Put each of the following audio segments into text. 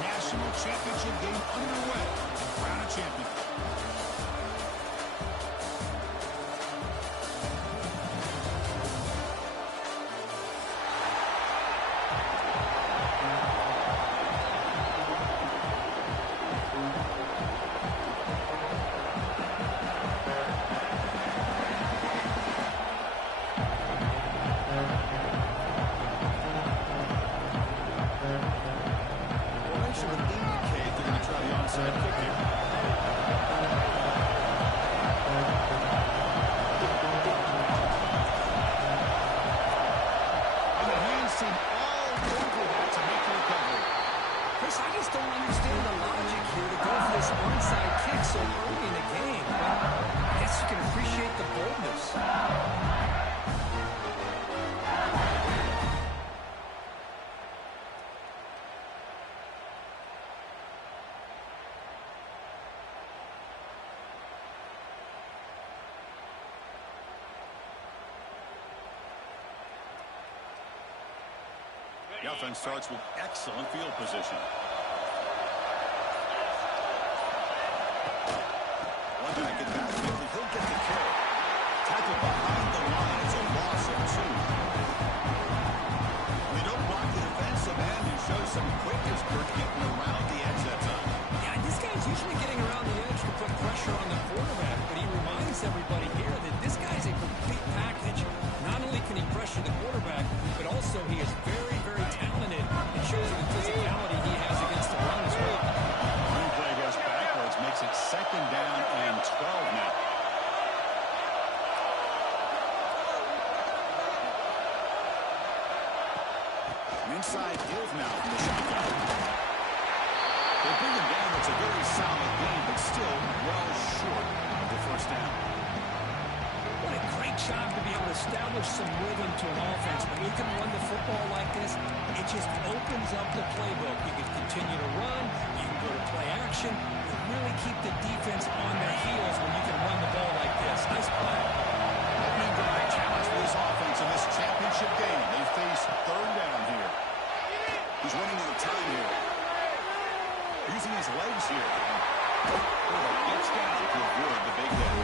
national championship game underway to crown a champion. The offense starts with excellent field position. One back at back. He'll get the carry. Tackle behind the line. It's a loss of 2. They don't block the defensive end and show some quickness for getting around the edge that time. Yeah, this guy's usually getting around the edge to put pressure on the quarterback, but he reminds everybody here that this guy's a complete package. Not only can he pressure the quarterback, but also he is very, very talented. It shows you the physicality he has against the run as well. One play goes backwards, makes it 2nd down and 12 now. Inside is now from the shotgun. They bring him down. It's a very solid gain, but still well short of the 1st down. What a great job to be able to establish some rhythm to an offense. When you can run the football like this, it just opens up the playbook. You can continue to run. You can go to play action. You really keep the defense on their heels when you can run the ball like this. Nice play. Opening drive challenge for this offense in this championship game. They face 3rd down here. He's running out of time here. Using his legs here. Gets down to avoid the big hit.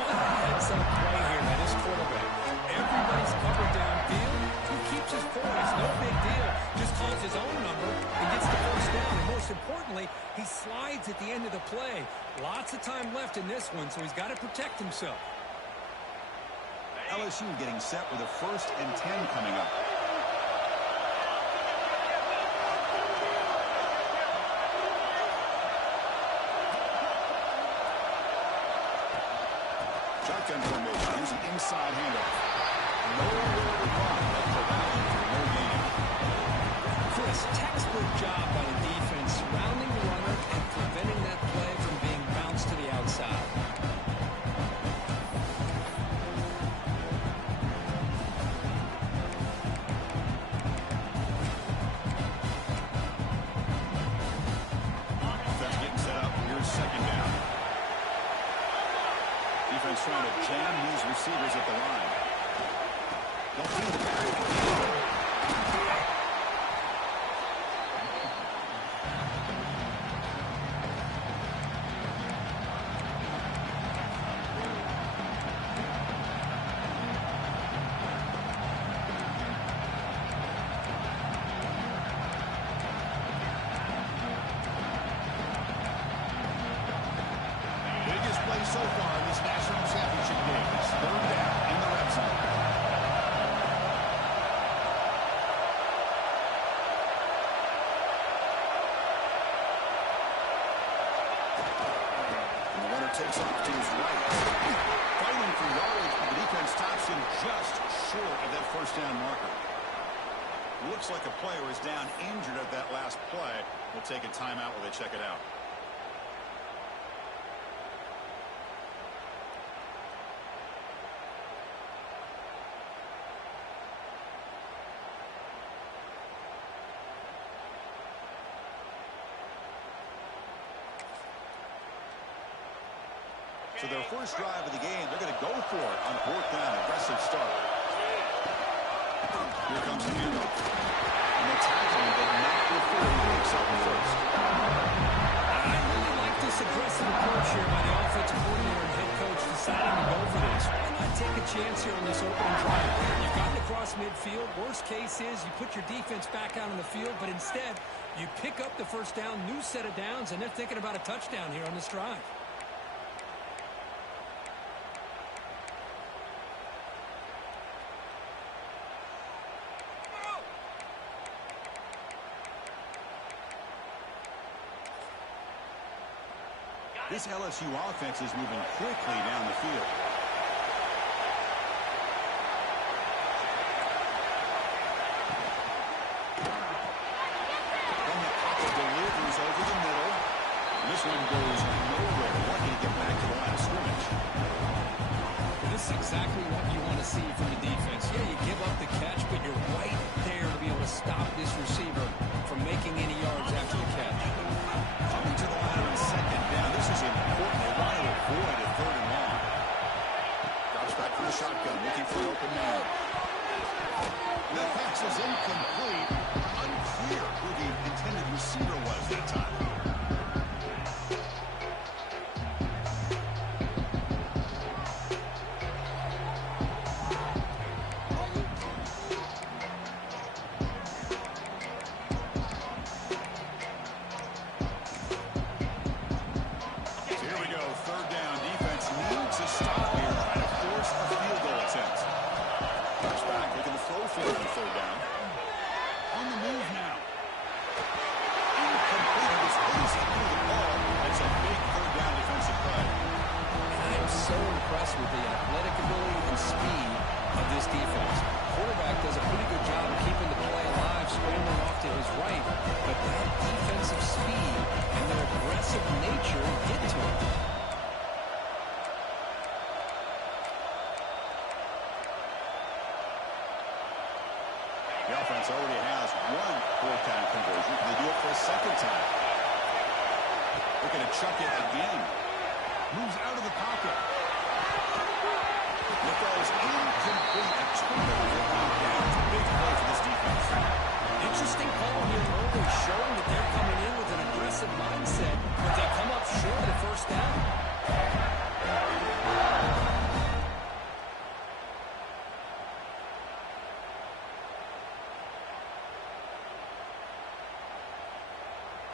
What a heads-up play here by this quarterback. Everybody's covered downfield. He keeps his poise. No big deal. Just calls his own number and gets the 1st down. And most importantly, he slides at the end of the play. Lots of time left in this one, so he's got to protect himself. LSU getting set with a 1st and 10 coming up. Shotgun formation. Here's an inside handoff. Nowhere to run, but corralling for no gain. Chris, textbook job by the defense, surrounding the runner and preventing that play from being bounced to the outside. Offense getting set up. Here's 2nd down. Defense trying to jam these receivers at the line. They'll feed the back. Biggest play so far in this national championship game. It's 3rd down in the red zone. And the runner takes off to his right. Fighting for yardage, but the defense stops him just short of that 1st down marker. Looks like a player is down injured at that last play. We'll take a timeout while they check it out. So their first drive of the game, they're going to go for it on 4th down. Aggressive start. Here comes the handoff. And they tackle him, but not before he picks up the 1st. here by the offensive coordinator and head coach deciding to go for this. Why not take a chance here on this opening drive? You've gotten across midfield. Worst case is you put your defense back out on the field, but instead you pick up the first down, new set of downs, and they're thinking about a touchdown here on this drive. This LSU offense is moving quickly down the field. From the pocket, delivers over the middle. This one goes nowhere. Lucky to get back to the line of scrimmage. This is exactly what you want to see from the defense. Yeah, you give up the catch, but you're right there to be able to stop this receiver from making any yards after the catch. Coming to the line on second down. This is important. They want to avoid a third and long. Drops back for the shotgun, looking for an open man. The pass is incomplete. Unclear who the intended receiver was that time. With the athletic ability and speed of this defense. Quarterback does a pretty good job of keeping the play alive, scrambling off to his right, but that defensive speed and their aggressive nature get to him. The offense already has one fourth-down conversion. They do it for a second time. Looking to chuck it again. Moves out of the pocket. It goes incomplete. A turnover on downs. Big play for this defense. Interesting call here early, showing that they're coming in with an aggressive mindset, but they come up short of the first down.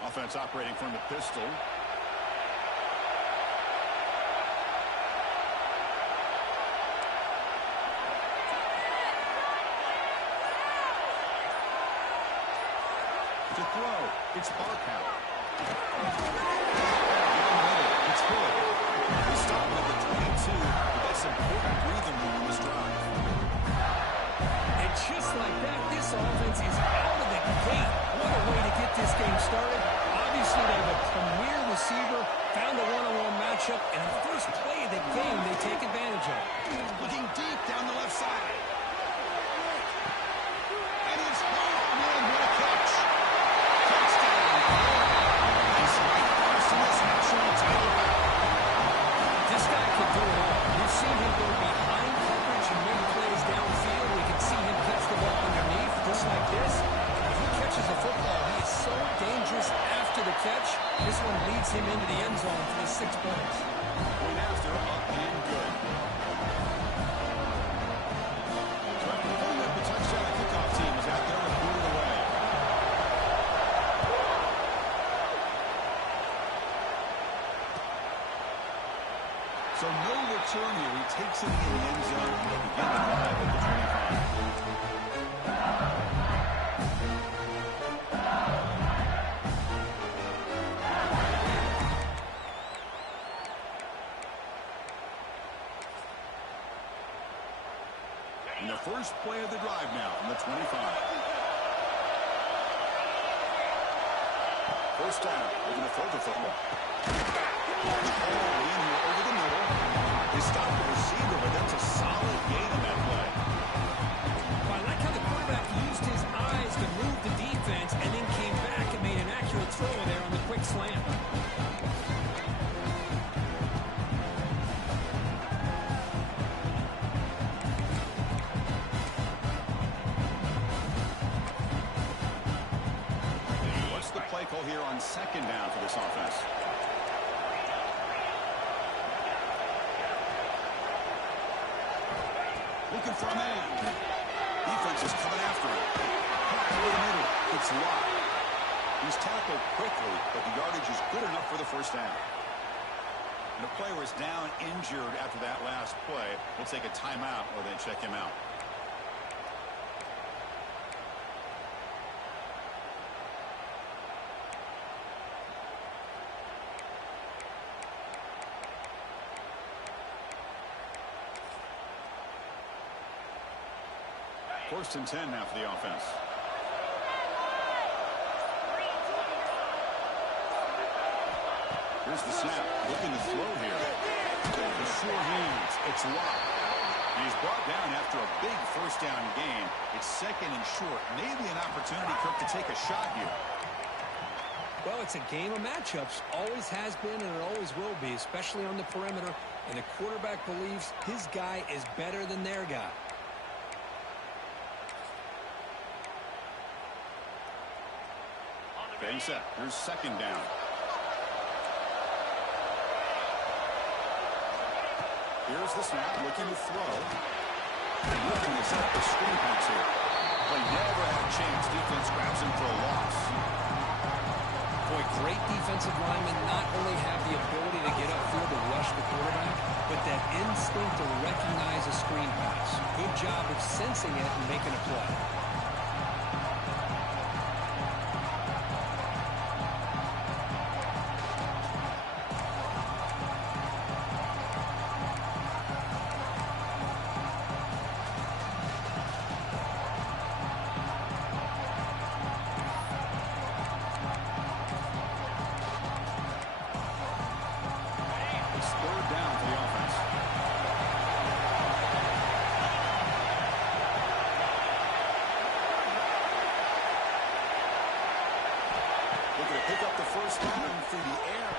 Offense operating from the pistol. To throw, it's Barkow. It's Hill. He's stopping at the 22, but that's important breathing room on this drive. And just like that, this offense is out of the gate. What a way to get this game started. Obviously, they have a premier receiver, found a one-on-one matchup, and the first play of the game they take advantage of. Looking deep down the left side. And it's home, man. What a catch. This guy can do it all. We've seen him go behind coverage and make plays downfield. We can see him catch the ball underneath, just like this. If he catches the football, he is so dangerous after the catch. This one leads him into the end zone for the 6 points. Point after, up and good. So after pulling up the touchdown, the kickoff team is out there to boot it away. So no return here. He takes it in the end zone and they begin the drive at the 25. And the first play of the drive now from the 25. First down, looking to throw the football. In here over the middle. They stop the receiver, but that's a solid gain on that play. I like how the quarterback used his eyes to move the defense and then came back and made an accurate throw there on the quick slant. What's the play call here on second down for this offense? Looking for a man. Defense is coming after him. Through the middle. It's locked. He's tackled quickly, but the yardage is good enough for the first down. And the player is down injured after that last play. We'll take a timeout or then check him out. First and 10 now for the offense. Here's the snap. Looking to throw here. The sure hands. It's locked. And he's brought down after a big first down gain. It's second and short. Maybe an opportunity, Kirk, to take a shot here. Well, it's a game of matchups. Always has been and it always will be, especially on the perimeter. And the quarterback believes his guy is better than their guy. Getting set. Here's second down. Here's the snap. Looking to throw. And looking to set up the screen pass here. Play never had a chance. Defense grabs him for a loss. Boy, great defensive linemen not only have the ability to get upfield and rush the quarterback, but that instinct to recognize a screen pass. Good job of sensing it and making a play. Pick up the first down through the air.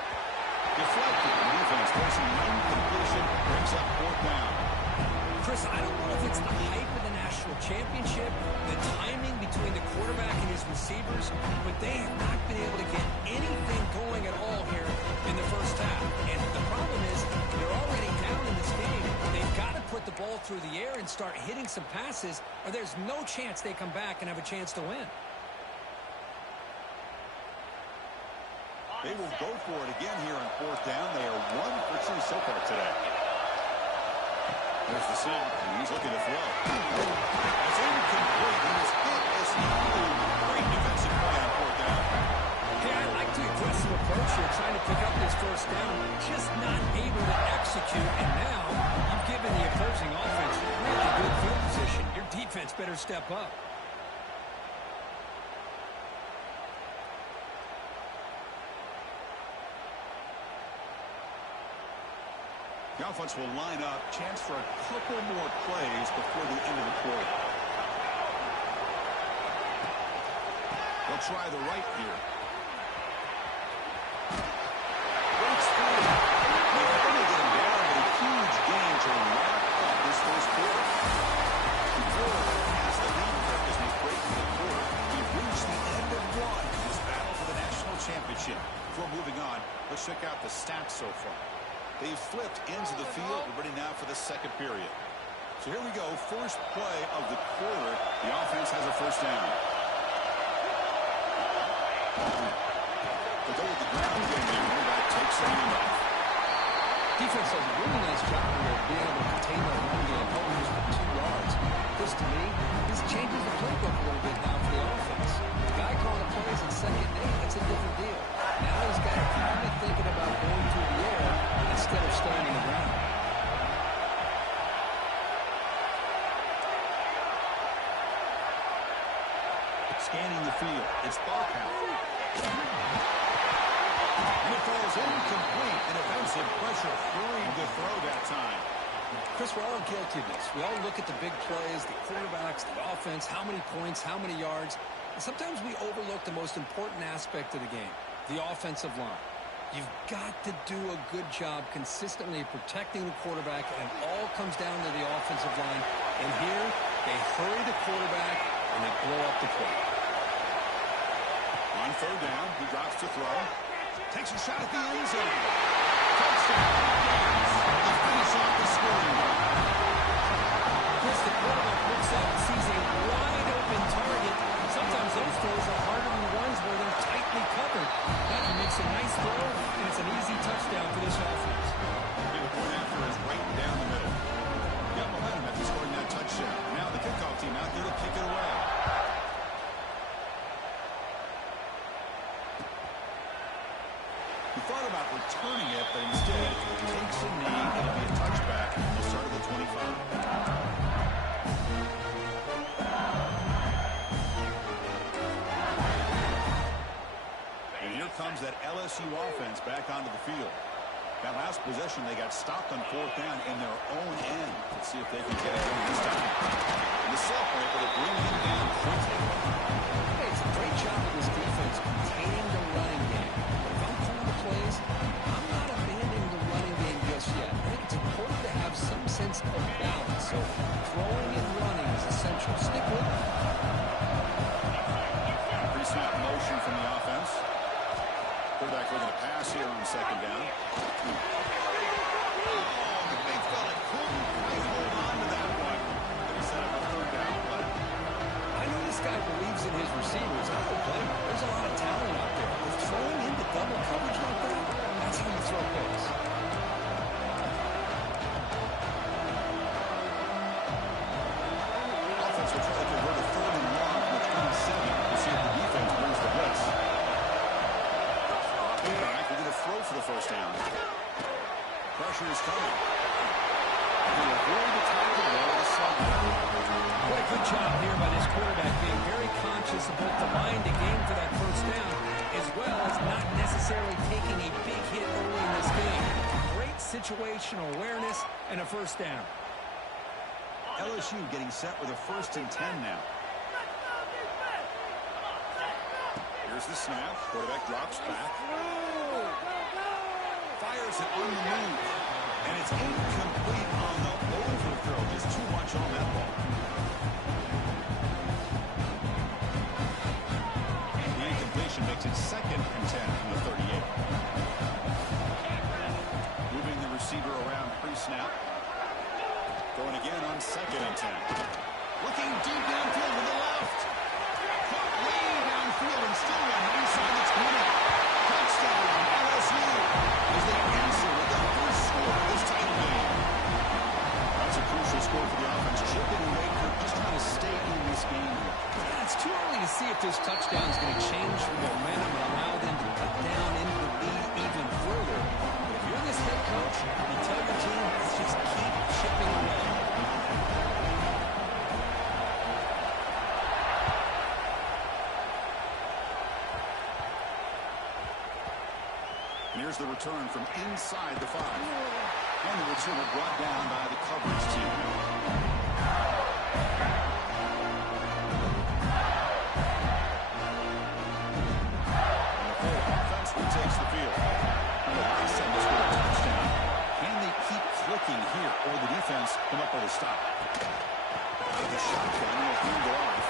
Deflected. Defense forcing an incompletion. Brings up fourth down. Chris, I don't know if it's the hype of the national championship, the timing between the quarterback and his receivers, but they have not been able to get anything going at all here in the first half. And the problem is they're already down in this game. They've got to put the ball through the air and start hitting some passes, or there's no chance they come back and have a chance to win. They will go for it again here on fourth down. They are 1 for 2 so far today. There's the snap, and he's looking to throw. It's incomplete. He was hit as he flew. Great defensive play on fourth down. Hey, I like the aggressive approach here, trying to pick up this first down, just not able to execute. And now you've given the opposing offense really good field position. Your defense better step up. The offense will line up. Chance for a couple more plays before the end of the quarter. They'll try the right here. Great speed. They finally get him down, but a huge gain to wrap up this first quarter. Before has the lead as we break through the quarter. We've reached the end of one in this battle for the national championship. Before moving on, let's check out the stats so far. They've flipped ends of the field. We're ready now for the second period. So here we go. First play of the quarter. The offense has a first down. They go with the ground game there. That takes the handoff. Defense does a really nice job of being able to contain that run game, holding just for 2 yards. This, to me, this changes the playbook a little bit now for the offense. The guy calling the plays in second and 8, that's a different deal. Now he's got to kind of thinking about going through the air instead of staying on the ground. Scanning the field. It's Barkow. And it falls incomplete. And offensive pressure hurried the throw that time. Chris, we're all guilty of this. We all look at the big plays, the quarterbacks, the offense, how many points, how many yards. And sometimes we overlook the most important aspect of the game, the offensive line. You've got to do a good job consistently protecting the quarterback, and it all comes down to the offensive line. And here, they hurry the quarterback, and they blow up the play. On third down, he drops to throw. Takes a shot at the end zone. Touchdown. They finish off the scoring drive. this, the quarterback looks up and sees a wide open target. Sometimes those throws are harder than the ones where they're tightly covered. But he makes a nice throw, and it's an easy touchdown for this offense. Yeah, the point after is right down the middle. Got momentum after scoring that touchdown. Now the kickoff team out there to kick it away. He thought about returning it, but instead takes a knee. It'll be a touchback. He'll start at the 25. Comes that LSU offense back onto the field. That last possession, they got stopped on 4th down in their own end. Let's see if they can get it going this time. And the self able to bring him down quickly. Hey, it's a great job of this defense containing the running game. But if I'm calling the plays, I'm not abandoning the running game just yet. I think it's important to have some sense of balance. So throwing and running is essential. Stick with it. Pre-snap motion from the offense. Quarterback looking to pass here on 2nd down. Oh, the big fella couldn't quite hold on to that one. Then he set up a 3rd down play. I know this guy believes in his receivers. I don't blame him. There's a lot of talent out there. But throwing into double coverage like that, that's how you throw picks. Offense will try to convert a 3rd and long from the 27 to see if the defense brings the blitz. Back, we're going to throw for the 1st down. Pressure is coming. He'll avoid the tackle there with a slot. What a good job here by this quarterback, being very conscious of both the line to gain for that 1st down, as well as not necessarily taking a big hit early in this game. Great situational awareness and a 1st down. LSU getting set with a 1st and 10 now. Here's the snap. Quarterback drops back. Fires it on the move. And it's incomplete on the overthrow. Just too much on that ball. The incompletion makes it 2nd and 10 from the 38. Moving the receiver around pre-snap. Going again on 2nd and 10. Looking deep downfield to the left. Caught way downfield and still one inside the 20. Touchdown, LSU, as they answer with the first score of this title game. That's a crucial score for the offense. Chipping away, Kirk, just trying to stay in this game here. Yeah, it's too early to see if this touchdown is going to change the momentum and allow them to cut down into the lead even further. But if you're this head coach, you tell your team, let's just keep chipping away. And here's the return from inside the 5. And the returner brought down by the coverage team. And the offense retakes the field. And the last time this was a touchdown. Can they keep clicking here, or the defense come up with a stop? Out of the shotgun, they'll hand it off.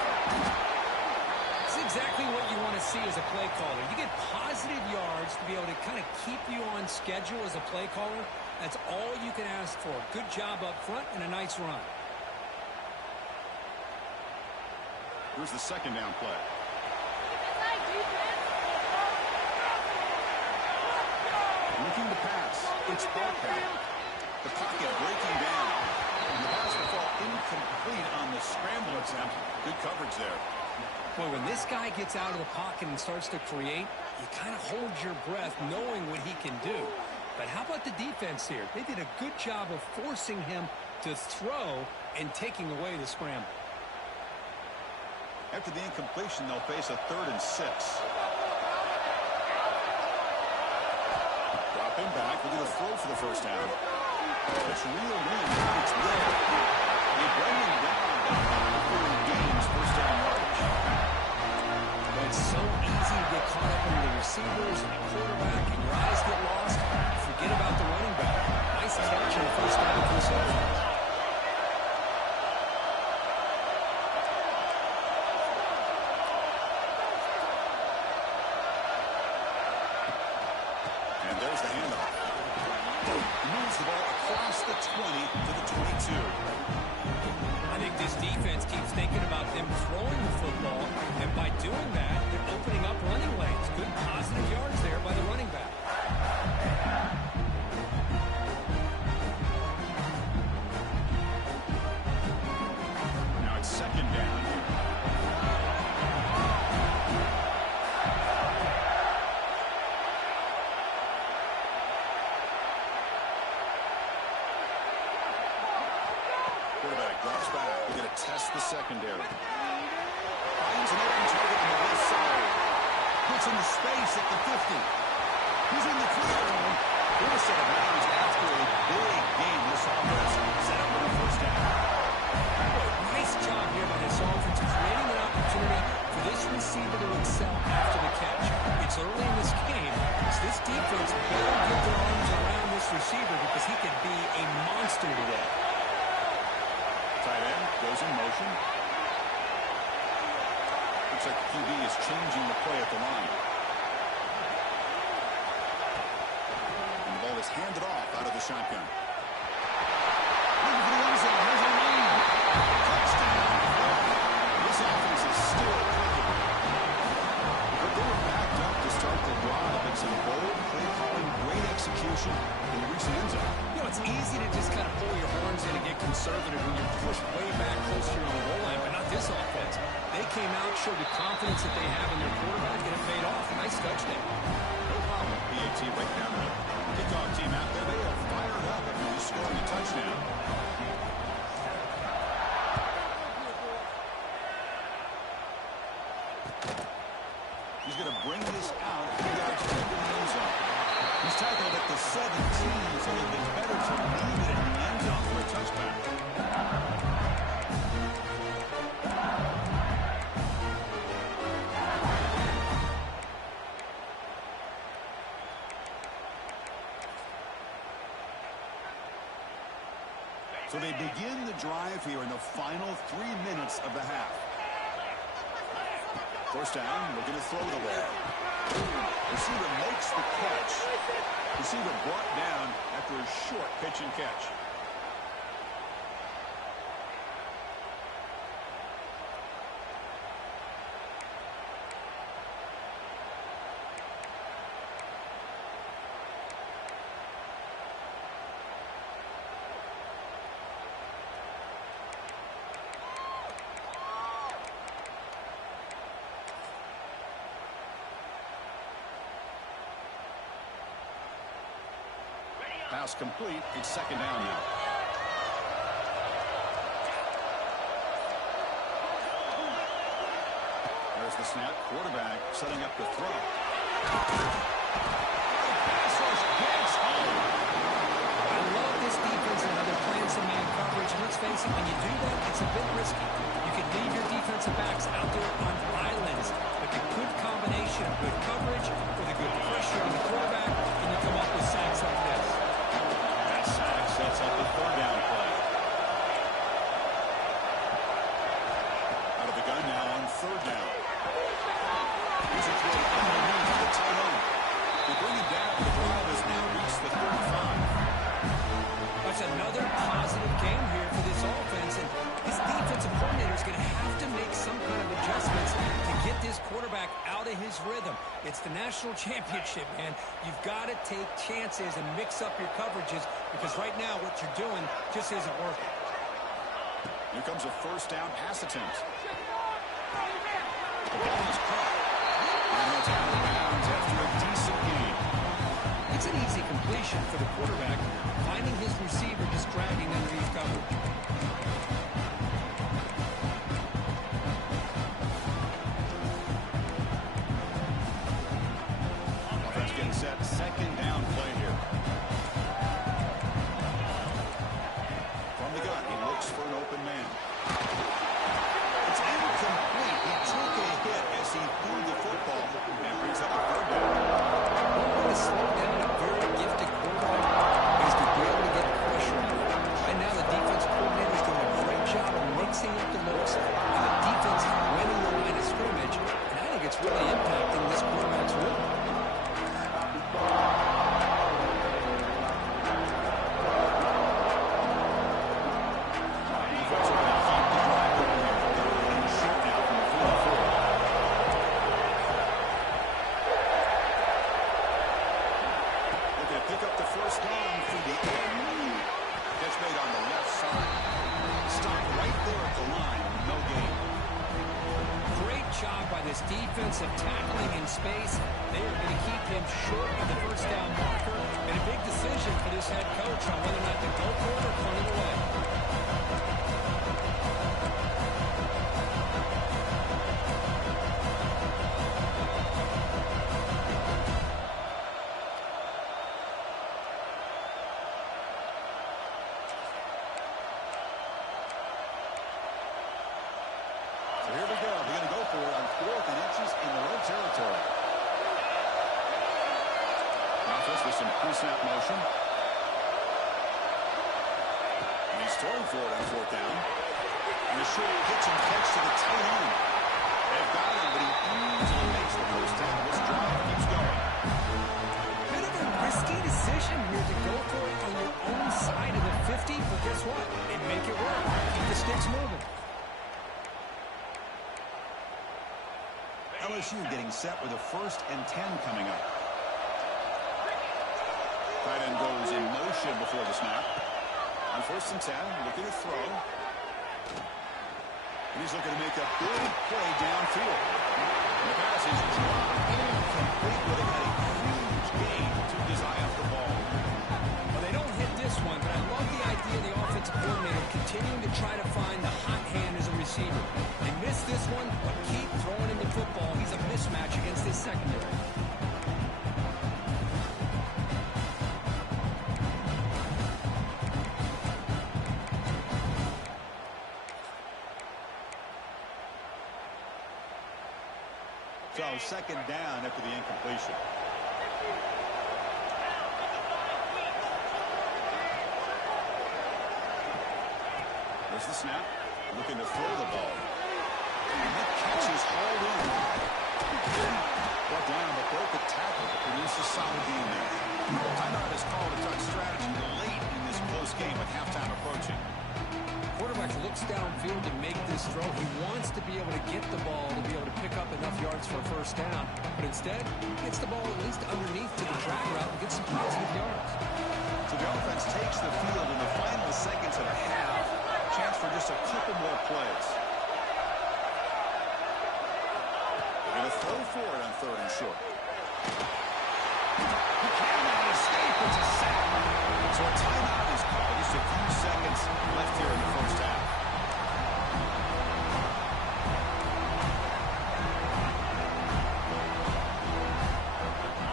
Exactly what you want to see as a play caller. You get positive yards to be able to kind of keep you on schedule as a play caller. That's all you can ask for. Good job up front and a nice run. Here's the 2nd down play. Looking to pass. It's Barker. The pocket breaking down. And the pass will fall incomplete on the scramble attempt. Good coverage there. Boy, when this guy gets out of the pocket and starts to create, you kind of hold your breath knowing what he can do. But how about the defense here? They did a good job of forcing him to throw and taking away the scramble. After the incompletion, they'll face a 3rd and 6. Dropping back. We're going to throw for the 1st down. It's real wind. It's there. They bring him down. Gains 1st down yardage. It's so easy to get caught up in the receivers and the quarterback, and your eyes get lost. Forget about the running back. Nice catch on the 1st down for this offense. And there's the handoff. Moves the ball across the 20 to the 22. I think this defense keeps thinking about them throwing the football, and by doing that, they're opening up running lanes. Good positive yards there by the running back. Now it's second down. Quarterback drops back. We're going to test the secondary. Finds an open target on the left side. Gets into space at the 50. He's in the clear zone. Good a set of rounds after a big game. This offense set up with a first down. Nice job here by this offense, creating an opportunity for this receiver to excel after the catch. It's early in this game, so this defense better get their arms around this receiver because he could be a monster today. Tight end goes in motion. Looks like the QB is changing the play at the line. And the ball is handed off out of the shotgun. Looking for the end zone. There's a lead. Touchdown. This offense is still clicking. But they were backed up to start the drive. It's some bold play calling, great execution, and they reach the end zone. You know, it's easy to just kind of pull your horns in and get conservative when you're pushed way back close to your own goal line, but not this offense. They came out, showed the confidence that they have in their quarterback, and it paid off. Nice touchdown. No problem. PAT right down the kickoff team out there. They are fired up after just scoring a touchdown. He's going to bring this out 3 yards deep in the end zone. He's tackled at the 17, so they've been better to leave it in the end zone for a touchback. So they begin the drive here in the final 3 minutes of the half. First down, looking to throw the ball. Receiver makes the catch. Receiver brought down after a short pitch and catch. Pass complete. It's second down now. There's the snap. Quarterback setting up the throw. Pass rush gets home. I love this defense and how they're playing some man coverage. And let's face it, when you do that, it's a bit risky. You can leave your defensive backs out there on islands, but the good combination of good coverage with a good pressure on the quarterback, and you come up with sacks like this. That sack sets up the third down play. Out of the gun now on third down. Here's a throw underneath the tight end. They bring him down. The drive has now reached the 35. That's another positive game here for this offense, and his defensive coordinator is going to have to make some kind of adjustments to get this quarterback out of his rhythm. It's the national championship, man. You've got to take chances and mix up your coverages because right now what you're doing just isn't working. Here comes a first down pass attempt. The ball is caught. And it's out of bounds after a decent game. It's an easy completion for the quarterback, finding his receiver just dragging underneath coverage. Offense getting set. Second down play here. From the gun, he looks for an open man. It's incomplete. He took a hit as he threw the football and brings up a third down. One way to slow down a very gifted quarterback is to be able to get pressure on him. Right now, the defense coordinator is doing a great this defensive tackling in space. They are going to keep him short of the first down marker. And a big decision for this head coach on whether or not to go for it or punt it away. So here we go. They're going to go for it on 4th and inches in their own territory. Offense with some pre-snap motion. And he's throwing for it on 4th down. And a short pitch and catch to the tight end. They've got him, but he easily makes the first down. This drive keeps going. Bit of a risky decision here to go for it on your own side of the 50, but guess what? They make it work. Keep the sticks moving. LSU getting set with a 1st and 10 coming up. Tight end goes in motion before the snap. On 1st and 10, looking to throw. And he's looking to make a big play downfield. And the pass is dropped incomplete, but they got a huge gain to his eye off the ball. Well, they don't hit this one, but I love the idea of the offensive coordinator continuing to try to find the hot hand as a receiver. They missed this one, but keep throwing him the football. He's a mismatch against this secondary. So 2nd down after the incompletion. There's the snap. Looking to throw the ball. And that catch is hauled in. Brought down, but broke the tackle to produce a solid game there. Timeout is called to talk strategy late in this close game with halftime approaching. Quarterback looks downfield to make this throw. He wants to be able to get the ball to be able to pick up enough yards for a first down. But instead, he gets the ball at least underneath to the drag route and gets some positive yards. So the offense takes the field in the final seconds of a half. Chance for just a couple more plays. They're going to throw for it on 3rd and short. He cannot escape. It's a sack. So a timeout is called. Just a few seconds left here in the first half.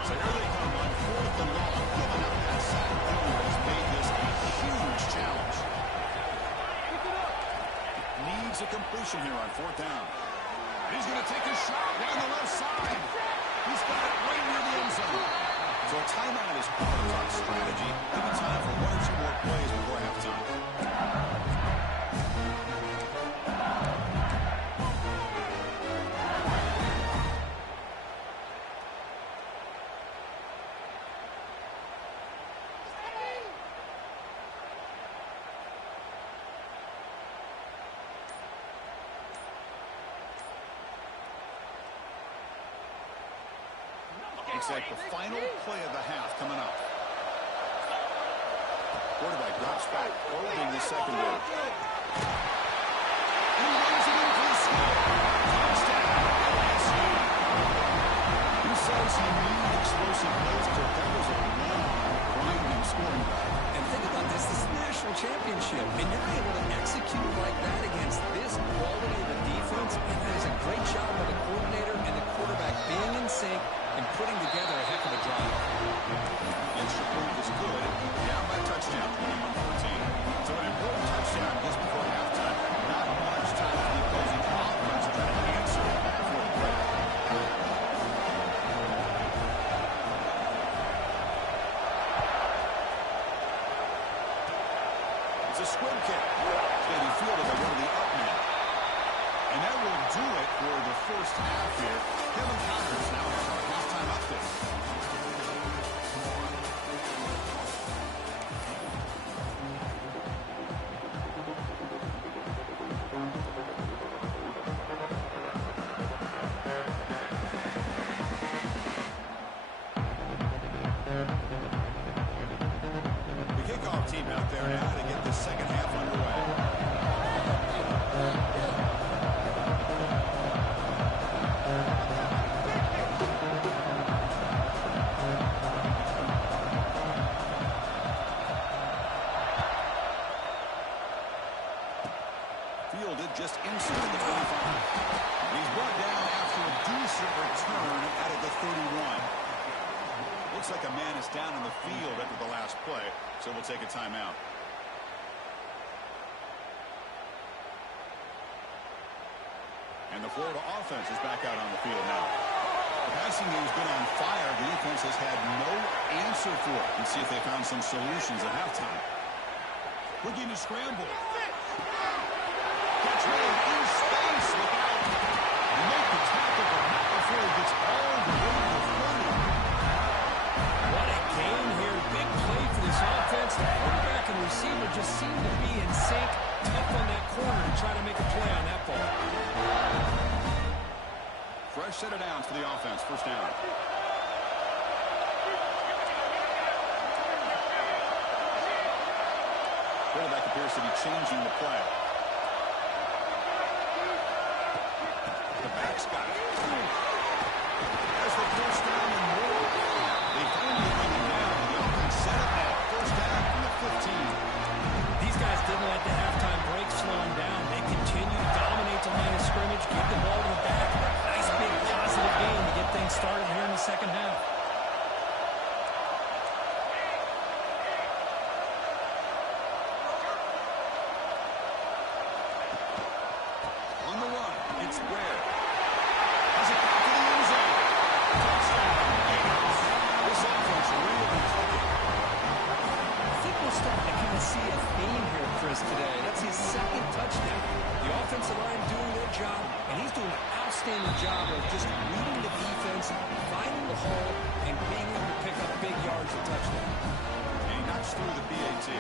So here they come on 4th and long. Giving up that sack. Gilmore has made this a huge challenge. Needs a completion here on 4th down. He's going to take a shot down the left side. He's got it right near the end zone. So a timeout is part of our strategy. Give it time for 1 or 2 more plays before halftime. Looks like the final play of the half coming up. Quarterback drops back, holding the secondary. He runs it into the sky. Touchdown, LSU. You saw some new explosive plays, but that was a long, grinding scoring battle. And think about this is the national championship. And you're able to execute like that against this quality of a defense. And that is a great job by the coordinator and the quarterback being in sync and putting together a heck of a drive. Extra point was good. Down by touchdown, 21-14. So an important touchdown just before halftime. Not much time for the opposing offense to try to answer before the break. It's a squib kick. It's going to be fielded by one of the up men. And that will do it for the first half here. Kevin Connors now has our halftime update. The kickoff team out there now to get the second half underway. will take a timeout. And the Florida offense is back out on the field now. The passing game's been on fire. The defense has had no answer for it. Let's see if they found some solutions at halftime. Looking to scramble. Catch made in space. Look out. Make the tackle, but not before he gets all the way to the 40. What a game here. Big play for this offense. The quarterback and receiver just seem to be in sync. Tough on that corner to try to make a play on that ball. Fresh set of downs for the offense. First down. Quarterback appears to be changing the play. The back's got it. There's the first down and more. They finally bring it down. The offense set up at first down from the 15. These guys didn't let the halftime break slow them down. They continue to dominate the line of scrimmage, keep the ball to the back. Nice big positive game to get things started here in the second half. On the run, it's Ware. Has it back to the end zone. Touchdown, Eagles. This offense really clicking. I think we're starting to kind of see a theme here, Chris, today. That's his second touchdown. The offensive line doing their job, and he's doing an outstanding job of just reading the defense, finding the hole, and being able to pick up big yards and touchdowns. And he knocks through the PAT.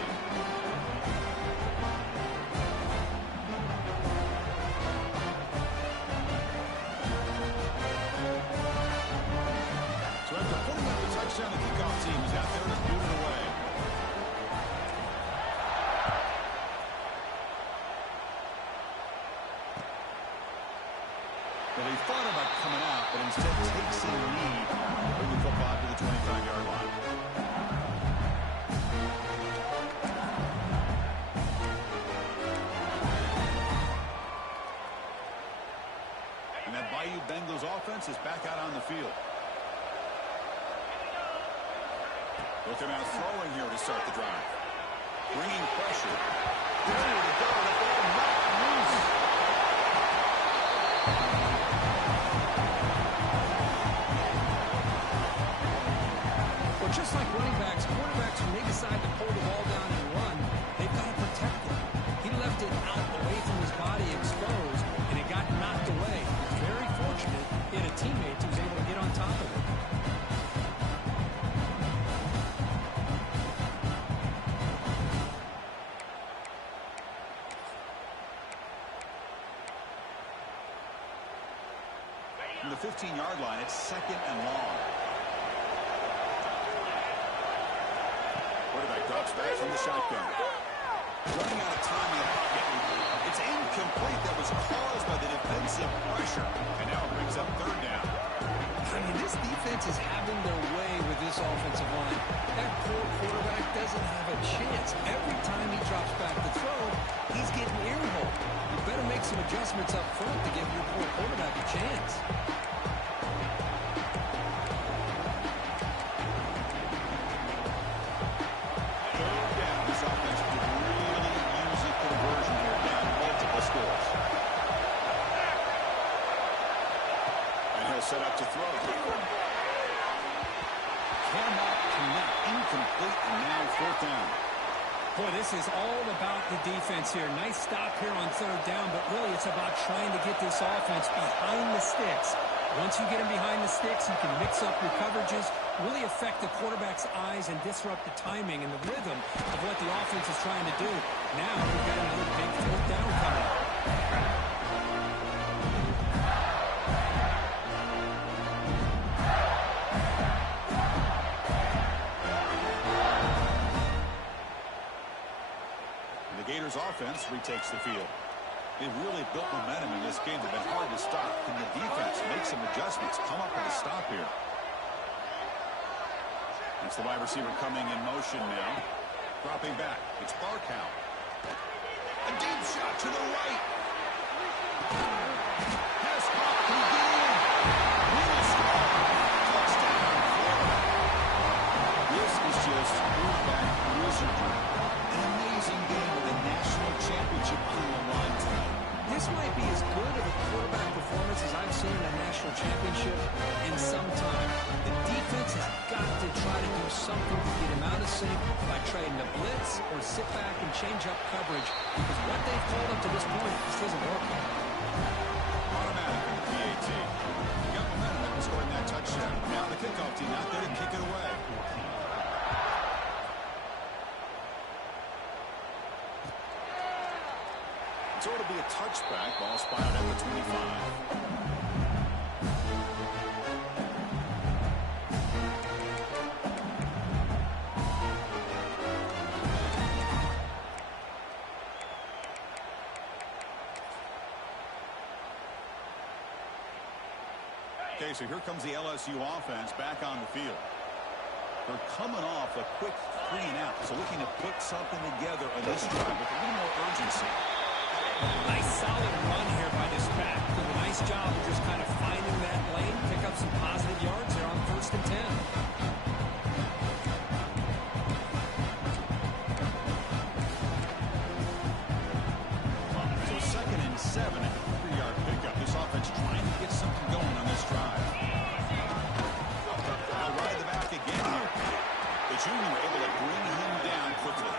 So after putting up the touchdown, the kickoff team is out there to boot it away. Well, he thought about coming out, but instead takes the lead to bring the football to the 25-yard line. And that Bayou Bengals offense is back out on the field. Looking out throwing here to start the drive. Bringing pressure. Ready to go. The ball knocked loose. Well, just like running backs, quarterbacks, when they decide to pull the ball down and run, they've got to protect it. He left it out away from his body exposed, and it got knocked away. He was very fortunate he had a teammate who was able to get on top of it. From the 15-yard line, it's second and long. Quarterback drops back from the shotgun. Running out of time in the pocket. It's incomplete. That was caused by the defensive pressure. And now it brings up third down. I mean, this defense is having their way with this offensive line. That poor quarterback doesn't have a chance. Every time he drops back to throw, he's getting earholed. You better make some adjustments up front to give your poor quarterback a chance. Third down. This offense could really use a conversion here. Down multiple scores. And he'll set up to throw. Cannot connect. Incomplete. And now fourth down. Boy, this is all about the defense here. Nice stop here on third down, but really it's about trying to get this offense behind the sticks. Once you get them behind the sticks, you can mix up your coverages, really affect the quarterback's eyes and disrupt the timing and the rhythm of what the offense is trying to do. Now we've got another big fourth down coming up. The Gators offense retakes the field. They've really built momentum in this game. They've been hard to stop. Can the defense make some adjustments? Come up with a stop here. It's the wide receiver coming in motion now. Dropping back. It's Barkow. A deep shot to the right. Has popped again. Real strong. Touchdown, Florida. This is just quarterback wizardry. sync by trying to blitz or sit back and change up coverage, because what they've called up to this point just isn't working. Automatic in the PAT. You got momentum after scoring that touchdown. Now the kickoff team out there to kick it away. So it'll be a touchback. Ball spotted at the 25. Okay, so here comes the LSU offense back on the field. They're coming off a quick 3-and-out, so looking to put something together on this drive with a little more urgency. Nice solid run here by this back. Did a nice job of just kind of finding that lane, pick up some positive yards there on 1st and 10. So 2nd and 7 and a 3-yard pickup. This offense trying to get something going on this drive. They'll ride the back again here. The junior able to bring him down quickly.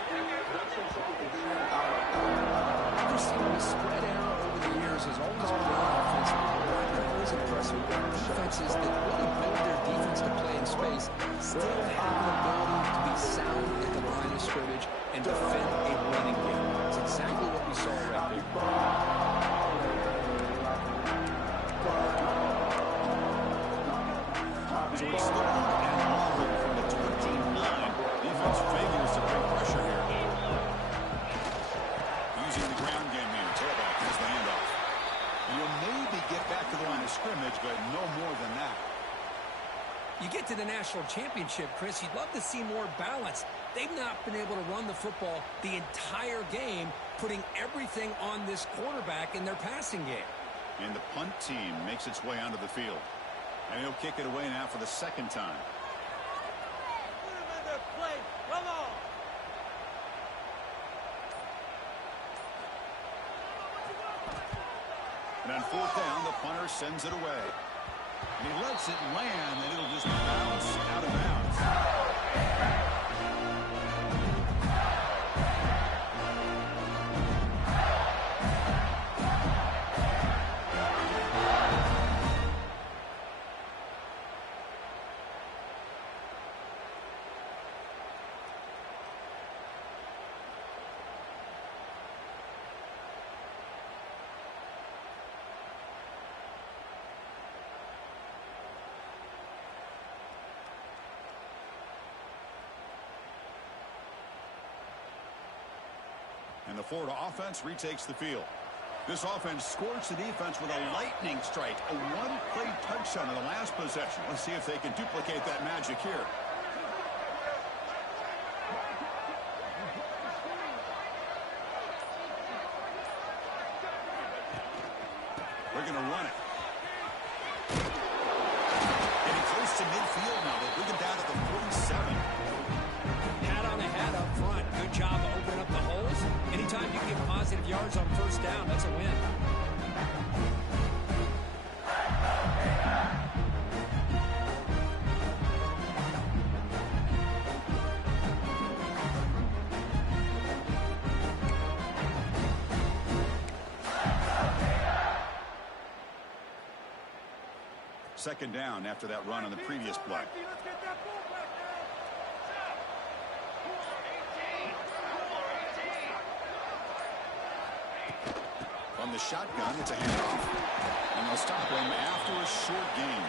The spread error over the years has always been an offensive reward. They're always impressive with defenses that really build their defense to play in space, still have the ability to be sound at the line of scrimmage and defend a running game. It's exactly what we saw right there. So it's 3rd and long from the 29. Defense figures to bring pressure here. Using the ground game here. Tailback has the handoff. You'll maybe get back to the line of scrimmage, but no more than that. You get to the national championship, Chris, you'd love to see more balance. They've not been able to run the football the entire game, putting everything on this quarterback in their passing game. And the punt team makes its way onto the field. And he'll kick it away now for the 2nd time. And on 4th down, the punter sends it away. And he lets it land, and it'll just bounce out of bounds. And the Florida offense retakes the field. This offense scorched the defense with a lightning strike, a one-play touchdown in the last possession. Let's see if they can duplicate that magic here. They're going to run it. Getting close to midfield now. They bring him down at the 47. Hat on a hat up front. Good job of opening up the holes. Anytime you get positive yards on 1st down, that's a win. Second down after that run on the previous play. From the shotgun, it's a handoff. And they'll stop him after a short gain.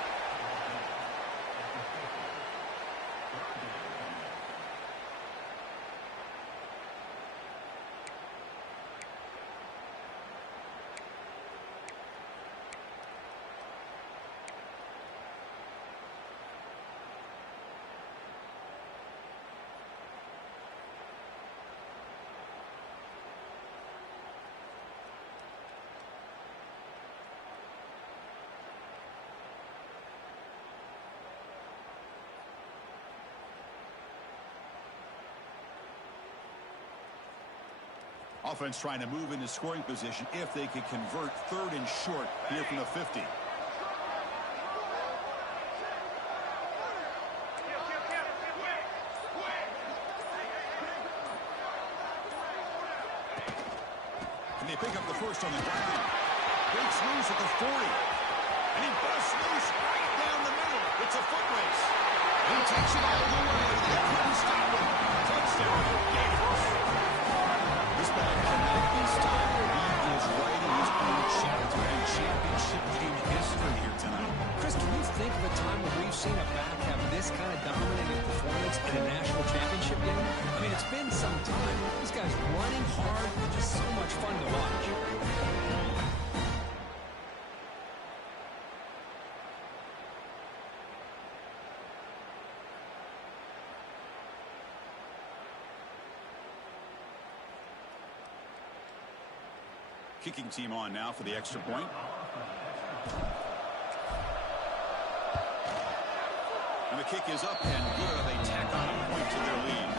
Offense trying to move into scoring position if they could convert 3rd and short here from the 50. And they pick up the first on the ground. Breaks loose at the 40. And he busts loose right down the middle. It's a foot race. He takes it all the way. They couldn't stop him. Touchdown, Gators. This back cannot be stopped. He is writing his own chapter in championship game history here tonight. Chris, can you think of a time when we've seen a back have this kind of dominating performance in a national championship game? I mean, it's been some time. This guy's running hard. Just so much fun to watch. Kicking team on now for the extra point. And the kick is up and good. They tack on a point to their lead.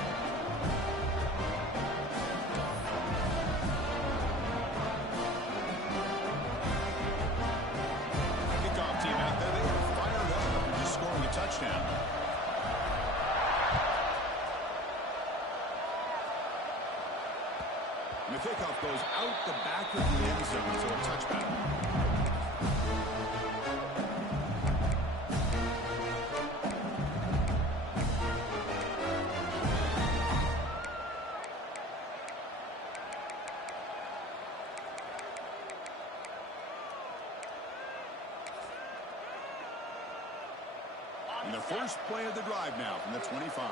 Kickoff team out there. They are fired up after just scoring a touchdown. And the kickoff goes out the back of the end zone, so a touchback. And the first play of the drive now from the 25.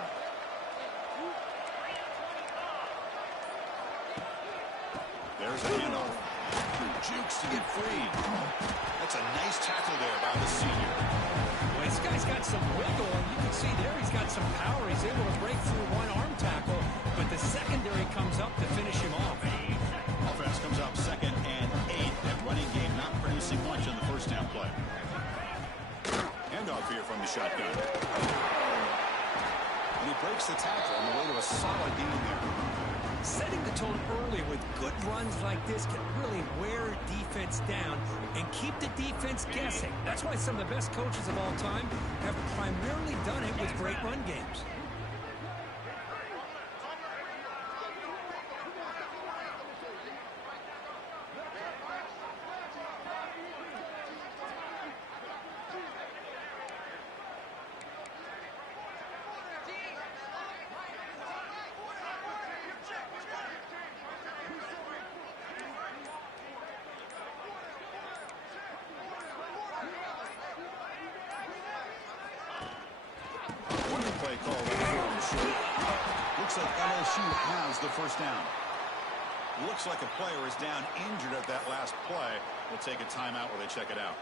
There's a handoff. Jukes to get free. That's a nice tackle there by the senior. Well, this guy's got some wiggle, and you can see there he's got some power. He's able to break through one arm tackle, but the secondary comes up to finish him off. Offense comes up 2nd and 8. That running game not producing much on the first down play. Handoff here from the shotgun. And he breaks the tackle on the way to a solid gain there. Setting the tone early with good runs like this can really wear defense down and keep the defense guessing. That's why some of the best coaches of all time have primarily done it with great run games. Play called short. Looks like LSU has the first down. Looks like a player is down injured at that last play. We'll take a timeout while they check it out.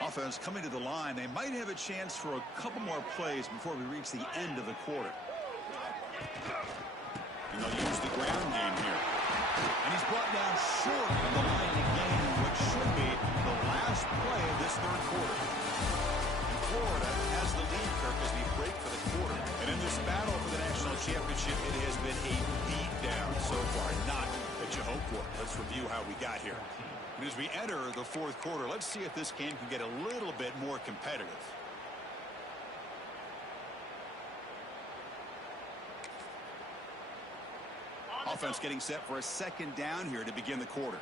Offense coming to the line. They might have a chance for a couple more plays before we reach the end of the quarter. And they'll use the ground game here. And he's brought down short of the line to gain what should be the last play of this third quarter. And Florida has the lead, Kirk, as we break for the quarter. And in this battle for the national championship, it has been a beatdown so far. Not that you hope for. Let's review how we got here. And as we enter the fourth quarter, let's see if this game can get a little bit more competitive. Offense getting set for a second down here to begin the quarter.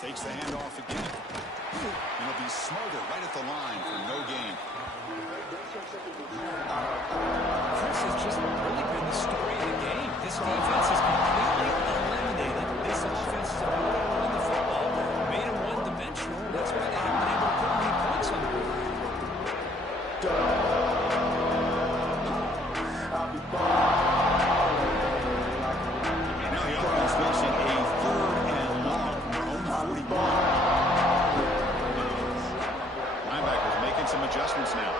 Takes the handoff again. And he'll be smarter right at the line for no gain. Chris has just really been the story of the game. This defense has completely eliminated this offense's ability to run the football. Made them one-dimensional. That's why they haven't been able to put many points on the board. Now the offense facing a 3rd and long from their own 41. Linebackers making some adjustments now.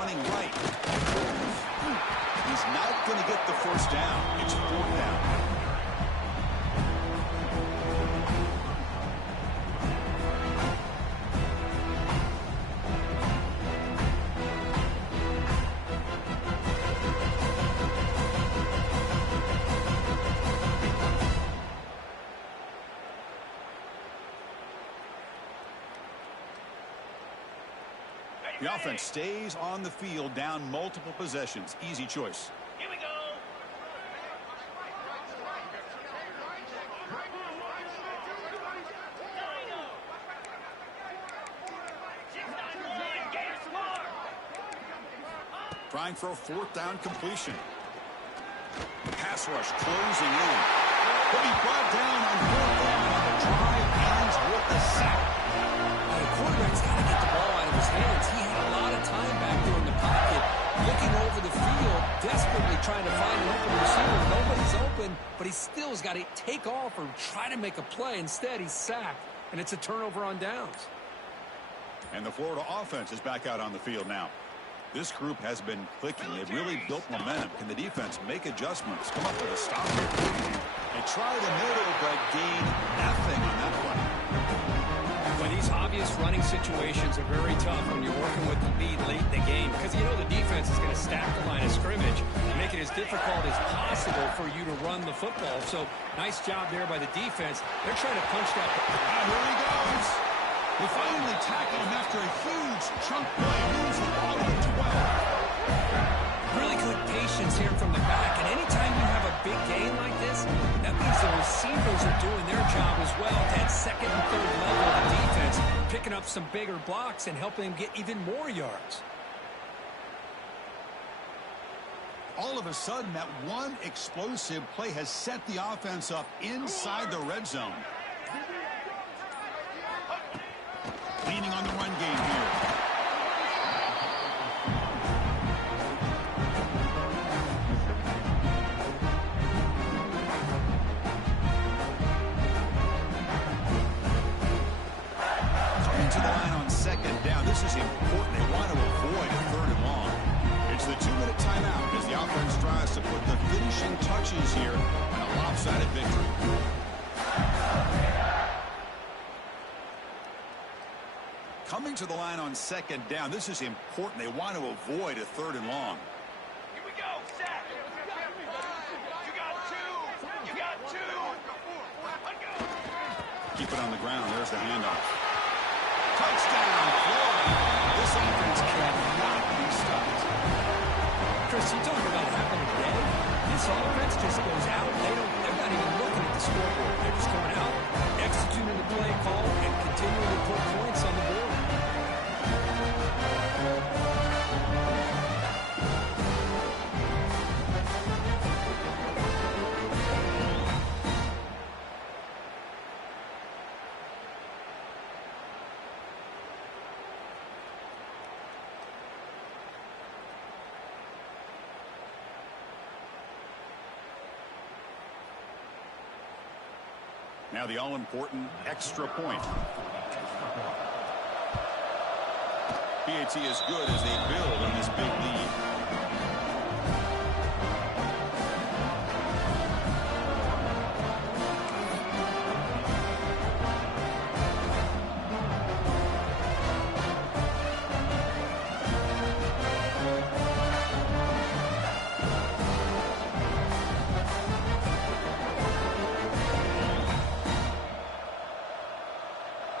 running right. He's not going to get the first down. It's 4th down. The offense stays on the field, down multiple possessions. Easy choice. Here we go. Trying for a 4th down completion. Pass rush closing in. He'll be brought down on 4th down. The drive ends with a sack. The quarterback's got to get the ball out of his hands. He had a lot of time back there in the pocket, looking over the field, desperately trying to find an open receiver. Nobody's open, but he still has got to take off or try to make a play. Instead, he's sacked, and it's a turnover on downs. And the Florida offense is back out on the field now. This group has been clicking. They've really built momentum. Can the defense make adjustments? Come up with a stop here. They try the middle, but gain nothing on that one. Well, these obvious running situations are very tough when you're working with the lead late in the game, because you know the defense is going to stack the line of scrimmage and make it as difficult as possible for you to run the football. So nice job there by the defense. They're trying to punch that. Here he goes. They finally tackle him after a huge chunk play. Moves the ball to the 12. Really good patience here from the back, and anytime you have a big gain like this, that means the receivers are doing their job as well at that second and third level of the defense, picking up some bigger blocks and helping them get even more yards. All of a sudden, that one explosive play has set the offense up inside the red zone. Leaning on the run game here. Coming to the line on 2nd down. This is important. They want to avoid a 3rd and long. It's the 2-minute timeout as the offense tries to put the finishing touches here on a lopsided victory. Coming to the line on 2nd down. This is important. They want to avoid a 3rd and long. Here we go. Sack. You got 2. You got 2. Keep it on the ground. There's the handoff. Touchdown, Florida. This offense cannot be stopped. Chris, you talk about having a day. This offense just goes out. They're not even looking at the scoreboard. They're just going out, executing the play call, and continuing to put points on the board. Now the all-important extra point. PAT is good as they build on this big lead.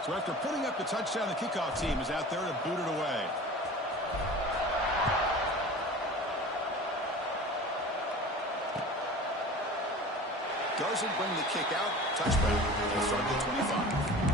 So after putting up the touchdown, the kickoff team is out there to boot it away. Doesn't bring the kick out. Touchback. They'll start at 25.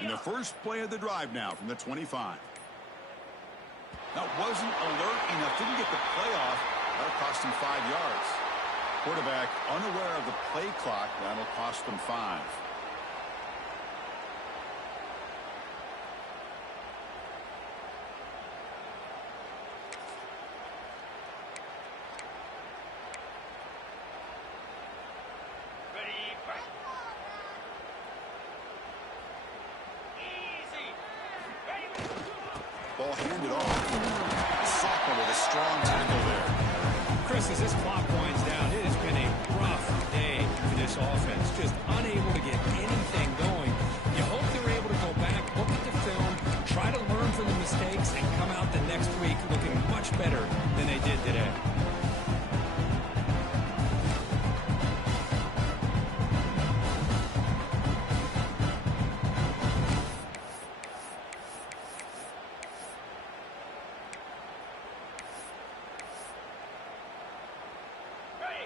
And the first play of the drive now from the 25. That wasn't alert enough. Didn't get the play off. That'll cost him 5 yards. Quarterback unaware of the play clock. That'll cost them 5. ball handed off. Soccer with a strong tackle there. Chris, as this clock winds down, it has been a rough day for this offense. Just unable to get anything going. You hope they're able to go back, look at the film, try to learn from the mistakes, and come out the next week looking much better than they did today.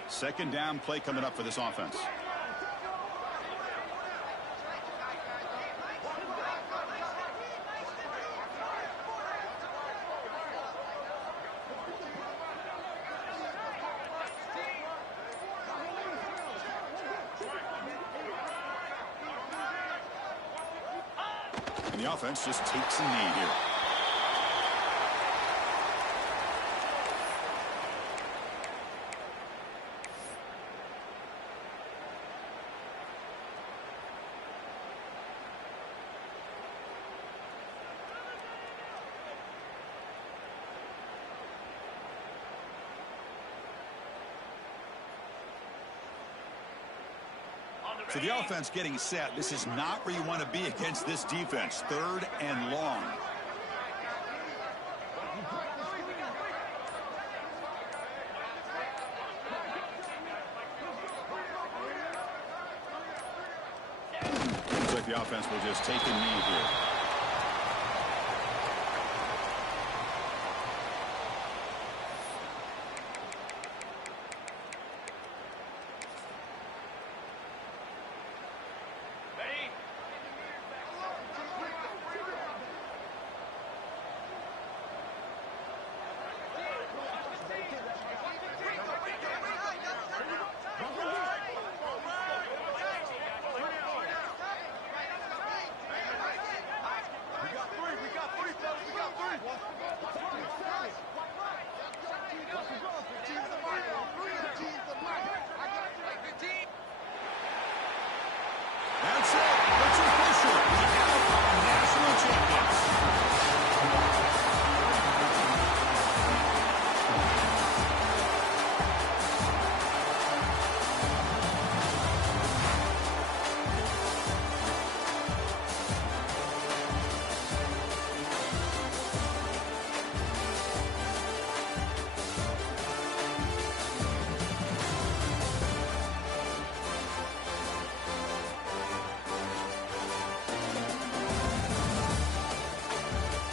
Second down play coming up for this offense. And the offense just takes a knee here. So the offense getting set. This is not where you want to be against this defense. Third and long. Looks like the offense will just take a knee here.